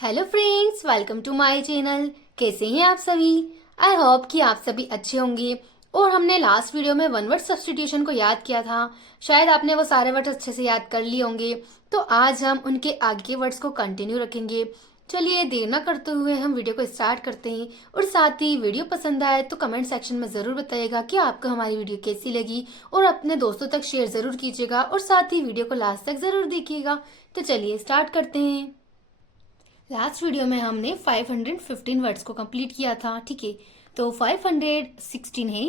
Hello friends, welcome to my channel. कैसे हैं आप सभी? आई होप कि आप सभी अच्छे होंगे। और हमने लास्ट वीडियो में वन वर्ड सब्स्टिट्यूशन को याद किया था। शायद आपने वो सारे वर्ड्स अच्छे से याद कर लिए होंगे। तो आज हम उनके आगे के वर्ड्स को कंटिन्यू रखेंगे। चलिए देर ना करते हुए हम वीडियो को स्टार्ट करते हैं। और साथ ही वीडियो पसंद आए तो कमेंट सेक्शन में ज़रूर बताइएगा कि आपको हमारी वीडियो कैसी लगी, और अपने दोस्तों तक शेयर ज़रूर कीजिएगा और साथ ही वीडियो को लास्ट तक ज़रूर देखिएगा। तो चलिए स्टार्ट करते हैं। लास्ट वीडियो में हमने 515 वर्ड्स को कंप्लीट किया था, ठीक है। तो 516 है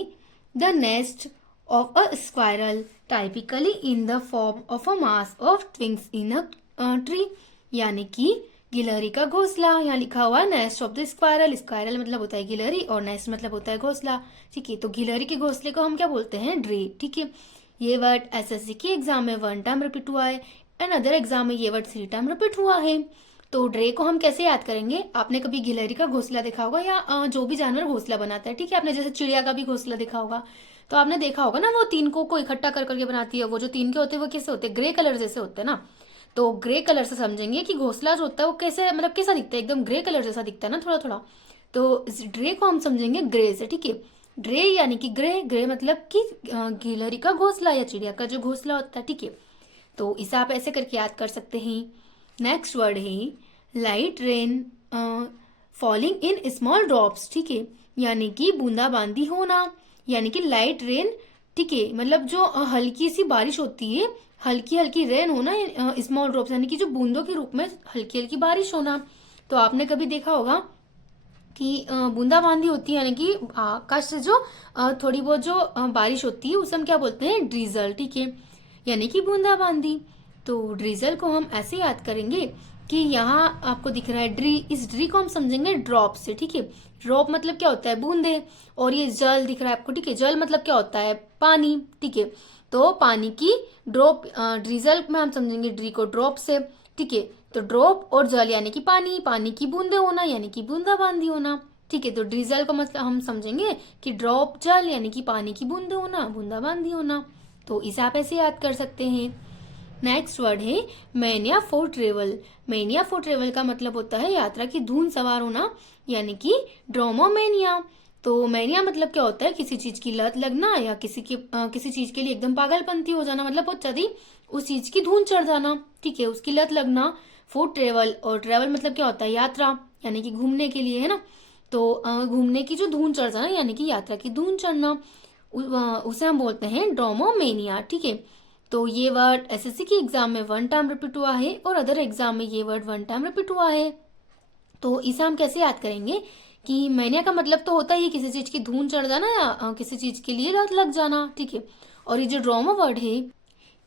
the nest of a squirrel typically in the form of a mass of twigs in a tree, यानी कि गिलहरी का घोंसला। यहाँ लिखा हुआ है nest of the squirrel. Squirrel मतलब होता है गिलहरी और नेस्ट मतलब होता है घोंसला, ठीक है। तो गिलहरी के घोंसले को हम क्या बोलते हैं? ड्रे, ठीक है। ये वर्ड एसएससी के एग्जाम में 1 टाइम रिपीट हुआ है एंड अदर एग्जाम में ये वर्ड 3 टाइम रिपीट हुआ है। तो ड्रे को हम कैसे याद करेंगे? आपने कभी गिलहरी का घोंसला देखा होगा या जो भी जानवर घोंसला बनाता है, ठीक है। आपने जैसे चिड़िया का भी घोंसला देखा होगा, तो आपने देखा होगा ना वो तीन को इकट्ठा कर करके बनाती है। वो जो तीन के होते हैं वो कैसे होते हैं? ग्रे कलर जैसे होते हैं ना। तो ग्रे कलर से समझेंगे कि घोंसला जो होता है वो कैसे, मतलब कैसा दिखता है? एकदम ग्रे कलर जैसा दिखता है ना, थोड़ा थोड़ा। तो इस ड्रे को हम समझेंगे ग्रे से, ठीक है। ड्रे यानी कि ग्रे। ग्रे मतलब कि गिलहरी का घोंसला या चिड़िया का जो घोंसला होता है, ठीक है। तो इसे आप ऐसे करके याद कर सकते हैं। नेक्स्ट वर्ड है light rain falling in small drops, ठीक है। यानी कि बूंदाबांदी होना, यानी कि लाइट रेन, ठीक है। मतलब जो हल्की सी बारिश होती है, हल्की हल्की रेन होना, स्मॉल ड्रॉप्स यानी कि जो बूंदों के रूप में हल्की हल्की बारिश होना। तो आपने कभी देखा होगा कि बूंदाबांदी होती है, यानी कि आकाश से जो थोड़ी बहुत जो बारिश होती है उसे हम क्या बोलते हैं? ड्रीजल, ठीक है। यानी कि बूंदाबांदी। तो ड्रीजल को हम ऐसे याद करेंगे कि यहाँ आपको दिख रहा है ड्री, इस ड्री को हम समझेंगे ड्रॉप से, ठीक है। ड्रॉप मतलब क्या होता है? बूंदे। और ये जल दिख रहा है आपको, ठीक है। जल मतलब क्या होता है? पानी, ठीक है। तो पानी की ड्रॉप, ड्रीजल में हम समझेंगे ड्री को ड्रॉप से, ठीक है। तो ड्रॉप और जल यानी कि पानी, पानी की बूंदे होना यानी कि बूंदाबांदी होना, ठीक है। तो ड्रीजल को मतलब हम समझेंगे कि ड्रॉप जल यानी कि पानी की बूंदे होना, बूंदाबांदी होना। तो इसे आप ऐसे याद कर सकते हैं। नेक्स्ट वर्ड है mania for travel. Mania for travel का मतलब होता है यात्रा की धुन सवार होना, यानी कि ड्रोमोमेनिया। तो मैनिया मतलब क्या होता है? किसी चीज की लत लगना या किसी चीज के लिए एकदम पागलपंती हो जाना, मतलब बहुत ज्यादा उस चीज की धुन चढ़ जाना, ठीक है, उसकी लत लगना। फॉर ट्रेवल, और ट्रेवल मतलब क्या होता है? यात्रा, यानी कि घूमने के लिए, है ना। तो घूमने की जो धुन चढ़ जाना यानी कि यात्रा की धुन चढ़ना, उसे हम बोलते हैं ड्रोमोमेनिया, ठीक है। तो ये वर्ड एसएससी की एग्जाम में 1 टाइम रिपीट हुआ है और अदर एग्जाम में ये वर्ड 1 टाइम रिपीट हुआ है। तो इसे हम कैसे याद करेंगे कि मैनिया का मतलब तो होता ही किसी चीज की धुन चढ़ जाना या किसी चीज के लिए लत लग जाना, ठीक है। और ये जो ड्रोमा वर्ड है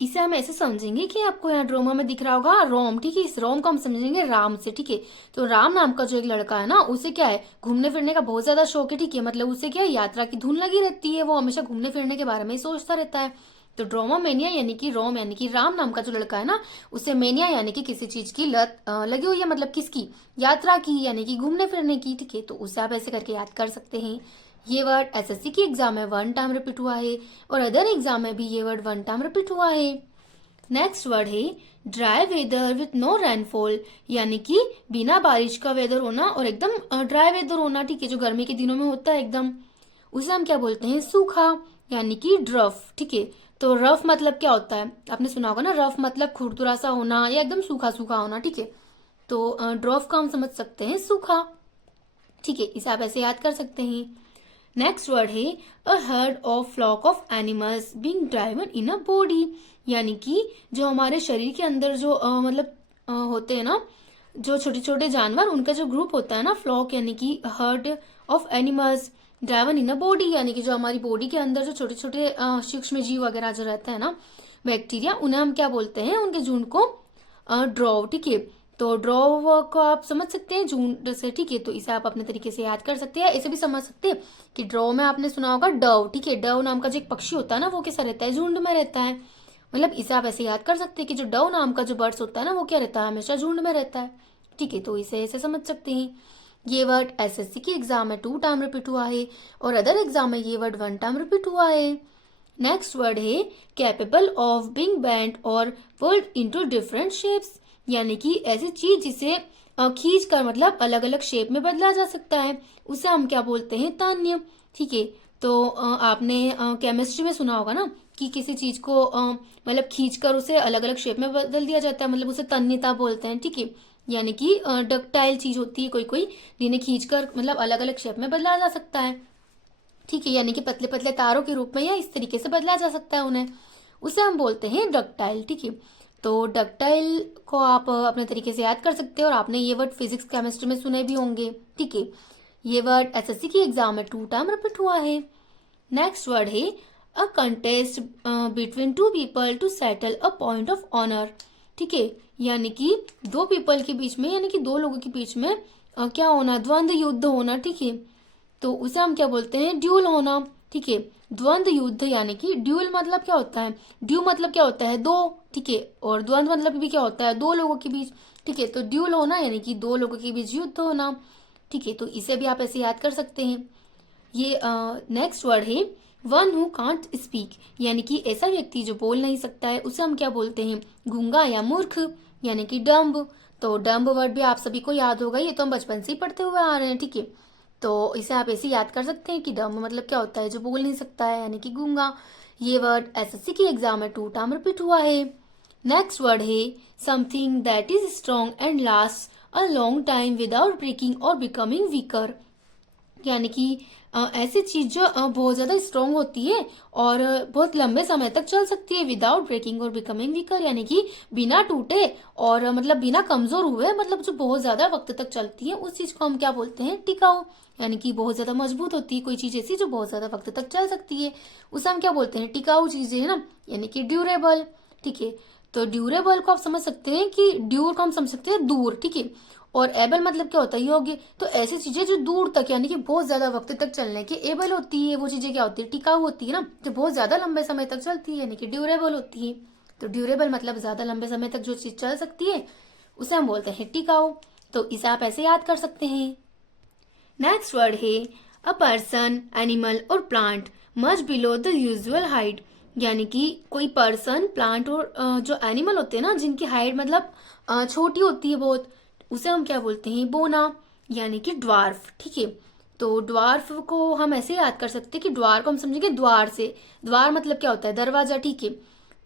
इसे हम ऐसे समझेंगे कि आपको यहाँ ड्रोमा में दिख रहा होगा रोम, ठीक है। इस रोम को हम समझेंगे राम से, ठीक है। तो राम नाम का जो एक लड़का है ना, उसे क्या है? घूमने फिरने का बहुत ज्यादा शौक है, ठीक है। मतलब उसे क्या है? यात्रा की धुन लगी रहती है, वो हमेशा घूमने फिरने के बारे में ही सोचता रहता है। तो ड्रोमा मेनिया यानी कि रोम यानी कि राम नाम का जो लड़का है ना, उसे मेनिया यानी कि किसी चीज की लत लगी हुई है, मतलब किसकी? यात्रा की, यानी कि घूमने फिरने की, ठीक है। तो उसे आप ऐसे करके याद कर सकते हैं। ये वर्ड एसएससी की एग्जाम में 1 टाइम रिपीट हुआ है और अदर एग्जाम में भी ये वर्ड 1 टाइम रिपीट हुआ है। नेक्स्ट वर्ड है dry weather with no rainfall, यानी कि बिना बारिश का वेदर होना और एकदम ड्राई वेदर होना, ठीक है। जो गर्मी के दिनों में होता है एकदम, उसे हम क्या बोलते हैं? सूखा, यानी कि ड्रफ, ठीक है। तो रफ मतलब क्या होता है? आपने सुना होगा ना, रफ मतलब खुरदुरा सा होना या एकदम सूखा सूखा होना, ठीक है। तो ड्रफ का हम समझ सकते हैं सूखा, ठीक है। इसे आप ऐसे याद कर सकते हैं। नेक्स्ट वर्ड है a herd of flock of animals being driven in a body, यानी कि जो हमारे शरीर के अंदर जो मतलब होते हैं ना, जो छोटे छोटे जानवर, उनका जो ग्रुप होता है ना, फ्लॉक यानी कि heard of animals driven in a body, यानी कि जो हमारी बॉडी के अंदर जो छोटे छोटे सूक्ष्म जीव वगैरह जो रहता है ना, बैक्टीरिया, उन्हें हम क्या बोलते हैं? उनके झुंड को ड्रॉ, ठीक है। तो ड्रॉ को आप समझ सकते हैं झुंड से, ठीक है। तो इसे आप अपने तरीके से याद कर सकते हैं। इसे भी समझ सकते हैं कि ड्रॉ में आपने सुना होगा डव, ठीक है। डव नाम का जो एक पक्षी होता है ना, वो कैसा रहता है? झुंड में रहता है। मतलब इसे आप ऐसे याद कर सकते हैं कि जो डव नाम का जो बर्ड्स होता है ना, वो क्या रहता है? हमेशा झुंड में रहता है, ठीक है। तो इसे ऐसे समझ सकते हैं। ये वर्ड एसएससी की एग्जाम में 2 टाइम रिपीट हुआ है और अदर एग्जाम में ये वर्ड 1 टाइम रिपीट हुआ है। नेक्स्ट वर्ड है कैपेबल ऑफ बीइंग बेंट और फोल्ड इनटू डिफरेंट शेप्स, यानी कि ऐसी चीज जिसे खींच कर मतलब अलग अलग शेप में बदला जा सकता है, उसे हम क्या बोलते हैं, तन्य। ठीक है, तो आपने केमिस्ट्री में सुना होगा ना कि किसी चीज को मतलब खींचकर उसे अलग अलग शेप में बदल दिया जाता है, मतलब उसे तन्यता बोलते हैं। ठीक है, यानी कि डक्टाइल चीज होती है कोई कोई, जिन्हें खींचकर मतलब अलग अलग शेप में बदला जा सकता है। ठीक है, यानी कि पतले पतले तारों के रूप में या इस तरीके से बदला जा सकता है उन्हें, उसे हम बोलते हैं डक्टाइल। ठीक है, तो डक्टाइल को आप अपने तरीके से याद कर सकते हैं, और आपने ये वर्ड फिजिक्स केमिस्ट्री में सुने भी होंगे। ठीक है, ये वर्ड एसएससी की एग्जाम में 2 टाइम रिपीट हुआ है। नेक्स्ट वर्ड है a contest between 2 people to settle a point of honour. ठीक है, यानी कि 2 पीपल के बीच में, यानी कि 2 लोगों के बीच में क्या होना, द्वंद्व युद्ध होना। ठीक है, तो उसे हम क्या बोलते हैं, ड्यूल होना। ठीक है, द्वंद्व युद्ध यानी कि ड्यूल मतलब क्या होता है, ड्यू मतलब क्या होता है, 2। ठीक है, और द्वंद्व मतलब भी क्या होता है, 2 लोगों के बीच। ठीक है, तो ड्यूल होना यानी कि 2 लोगों के बीच युद्ध होना। ठीक है, तो इसे भी आप ऐसे याद कर सकते हैं। ये नेक्स्ट वर्ड है वन हु कांट स्पीक, यानी कि ऐसा व्यक्ति जो बोल नहीं सकता है, उसे हम क्या बोलते हैं, गूंगा या मूर्ख, यानी कि डम्ब। तो डम्ब वर्ड भी आप सभी को याद होगा, ये तो हम बचपन से ही पढ़ते हुए आ रहे हैं। ठीक है, तो इसे आप ऐसे याद कर सकते हैं कि डम्ब मतलब क्या होता है, जो बोल नहीं सकता है, यानी कि गूंगा। ये वर्ड एसएससी की एग्जाम में 2 टाइम रिपीट हुआ है। नेक्स्ट वर्ड है something that is strong and last a long time without breaking or becoming weaker, यानी कि ऐसी चीज जो बहुत ज्यादा स्ट्रांग होती है और बहुत लंबे समय तक चल सकती है, without breaking or becoming weaker, यानी कि बिना टूटे और मतलब बिना कमजोर हुए, मतलब जो बहुत ज्यादा वक्त तक चलती है, उस चीज को हम क्या बोलते हैं, टिकाऊ। यानी कि बहुत ज्यादा मजबूत होती है कोई चीज ऐसी जो बहुत ज्यादा वक्त तक चल सकती है, उसे हम क्या बोलते हैं, टिकाऊ चीजें, है ना, यानी कि ड्यूरेबल। ठीक है, तो ड्यूरेबल को आप समझ सकते हैं कि ड्यूर को हम समझ सकते हैं दूर। ठीक है, और एबल मतलब क्या होता है, योग्य। तो ऐसी चीजें जो दूर तक यानी कि बहुत ज्यादा वक्त तक चलने की एबल होती है, वो चीजें क्या होती है, टिकाऊ होती है ना, जो बहुत ज्यादा लंबे समय तक चलती है, यानी कि ड्यूरेबल होती है। तो ड्यूरेबल मतलब ज्यादा लंबे समय तक जो चीज चल सकती है, उसे हम बोलते हैं टिकाऊ। तो इसे आप ऐसे याद कर सकते हैं। नेक्स्ट वर्ड है अ पर्सन, एनिमल और plant much below the usual height, यानी कि कोई पर्सन, प्लांट और जो एनिमल होते हैं ना, जिनकी हाइट मतलब छोटी होती है बहुत, उसे हम क्या बोलते हैं, बोना, यानी कि ड्वार्फ। ठीक है, तो ड्वार्फ को हम ऐसे याद कर सकते हैं कि द्वार को हम समझेंगे द्वार से, द्वार मतलब क्या होता है, दरवाजा। ठीक है,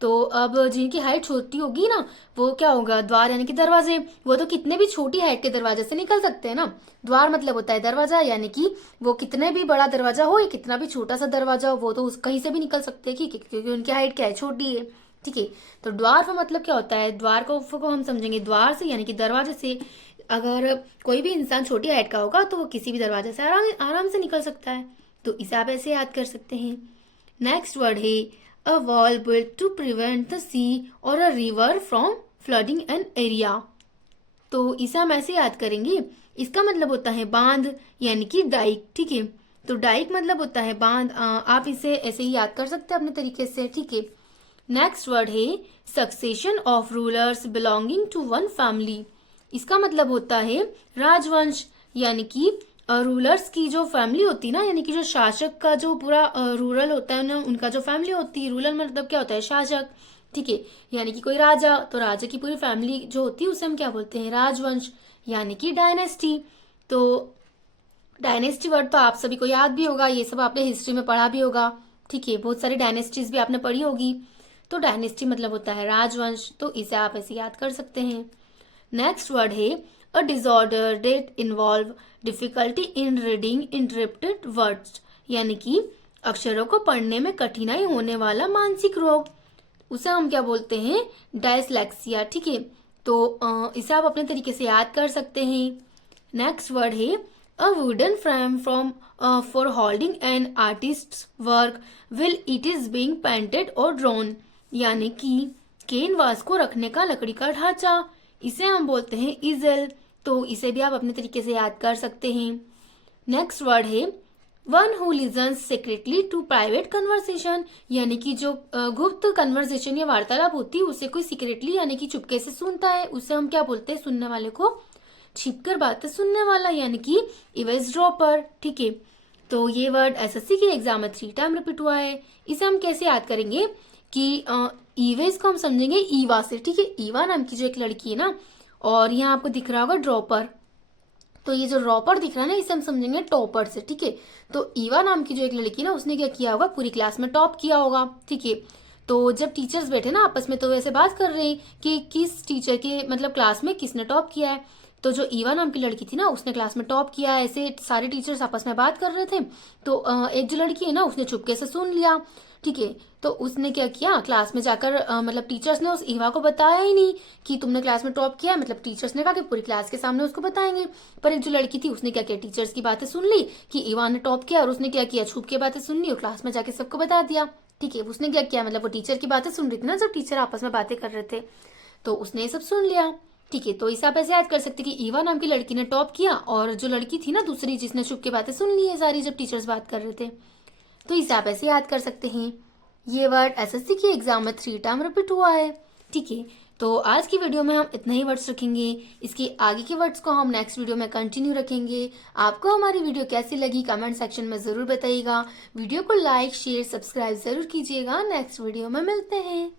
तो अब जिनकी हाइट छोटी होगी ना, वो क्या होगा, द्वार यानी कि दरवाजे, वो तो कितने भी छोटी हाइट के दरवाजे से निकल सकते हैं ना। द्वार मतलब होता है दरवाजा, यानी कि वो कितने भी बड़ा दरवाजा हो या कितना भी छोटा सा दरवाजा हो, वो तो कहीं से भी निकल सकते हैं, क्योंकि उनकी हाइट क्या है, छोटी है। ठीक है, तो द्वार मतलब क्या होता है, द्वार को हम समझेंगे द्वार से, यानी कि दरवाजे से। अगर कोई भी इंसान छोटी हाइट का होगा तो वो किसी भी दरवाजे से आराम आराम से निकल सकता है, तो इसे आप ऐसे याद कर सकते हैं। नेक्स्ट वर्ड है a wall built to prevent the sea और a river from flooding an area, तो इसे हम ऐसे याद करेंगे, इसका मतलब होता है बांध, यानी कि डाइक। ठीक है, तो डाइक मतलब होता है बांध, आप इसे ऐसे ही याद कर सकते हैं अपने तरीके से। ठीक है, नेक्स्ट वर्ड है succession of rulers belonging to one family, इसका मतलब होता है राजवंश, यानी कि रूलर्स की जो फैमिली होती है ना, यानी कि जो शासक का जो पूरा रूरल होता है ना, उनका जो फैमिली होती है, रूरल मतलब क्या होता है, शासक। ठीक है, यानी कि कोई राजा, तो राजा की पूरी फैमिली जो होती है उसे हम क्या बोलते हैं, राजवंश, यानी कि डायनेस्टी। तो डायनेस्टी वर्ड तो आप सभी को याद भी होगा, ये सब आपने हिस्ट्री में पढ़ा भी होगा। ठीक है, बहुत सारी डायनेस्टीज भी आपने पढ़ी होगी, तो डायनेस्टी मतलब होता है राजवंश, तो इसे आप ऐसे याद कर सकते हैं। नेक्स्ट वर्ड है a disorder that involve difficulty in reading interrupted words, यानी कि अक्षरों को पढ़ने में कठिनाई होने वाला मानसिक रोग, उसे हम क्या बोलते हैं, डायस्लेक्सिया। ठीक है, तो इसे आप अपने तरीके से याद कर सकते हैं। नेक्स्ट वर्ड है a wooden frame from for holding an artist work will it is being painted और ड्रॉन, यानी कि कैनवास को रखने का लकड़ी का ढांचा, इसे हम बोलते हैं इजल, तो इसे भी आप अपने तरीके से याद कर सकते हैं। नेक्स्ट वर्ड है one who listens secretly to private conversation, यानी कि जो गुप्त कन्वर्सेशन या वार्तालाप होती है उसे कोई सीक्रेटली यानी कि चुपके से सुनता है, उसे हम क्या बोलते हैं, सुनने वाले को छिपकर बातें सुनने वाला, यानी कि इवेसड्रॉपर। ठीक है, तो ये वर्ड एसएससी की एग्जाम में 3 टाइम रिपीट हुआ है। इसे हम कैसे याद करेंगे कि ईवेस को हम समझेंगे ईवा से। ठीक है, ईवा नाम की जो एक लड़की है ना, और यहाँ आपको दिख रहा होगा ड्रॉपर। तो ये जो ड्रॉपर दिख रहा है ना, इसे हम समझेंगे टॉपर से, ठीक है। तो ईवा नाम की जो एक लड़की ना, उसने क्या किया होगा, पूरी क्लास में टॉप किया होगा, ठीक है। तो जब टीचर्स बैठे ना आपस में, तो वैसे बात कर रहे हैं कि किस टीचर के मतलब क्लास में किसने टॉप किया है। तो जो ईवा नाम की लड़की थी ना, उसने क्लास में टॉप किया है, ऐसे सारे टीचर्स आपस में बात कर रहे थे। तो एक जो लड़की है ना, उसने चुपके से सुन लिया, ठीक है। तो उसने क्या किया, क्लास में जाकर मतलब टीचर्स ने उस ईवा को बताया ही नहीं कि तुमने क्लास में टॉप किया। मतलब टीचर्स ने कहा कि पूरी क्लास के सामने उसको बताएंगे, पर एक जो लड़की थी उसने क्या किया, टीचर्स की बातें सुन ली कि ईवा ने टॉप किया, और उसने क्या किया, छुप के बातें सुन ली और क्लास में जाके सबको बता दिया, ठीक है। उसने क्या किया, मतलब वो टीचर की बातें सुन रही थी ना, जब टीचर आपस में बातें कर रहे थे, तो उसने ये सब सुन लिया, ठीक है। तो इसे आप ऐसे याद कर सकते कि ईवा नाम की लड़की ने टॉप किया, और जो लड़की थी ना दूसरी, जिसने छुप के बातें सुन ली है सारी जब टीचर्स बात कर रहे थे, तो इसे आप ऐसे याद कर सकते हैं। ये वर्ड एसएससी की एग्जाम में 3 टाइम रिपीट हुआ है, ठीक है। तो आज की वीडियो में हम इतना ही वर्ड्स रखेंगे, इसके आगे के वर्ड्स को हम नेक्स्ट वीडियो में कंटिन्यू रखेंगे। आपको हमारी वीडियो कैसी लगी कमेंट सेक्शन में जरूर बताइएगा। वीडियो को लाइक शेयर सब्सक्राइब जरूर कीजिएगा। नेक्स्ट वीडियो में मिलते हैं।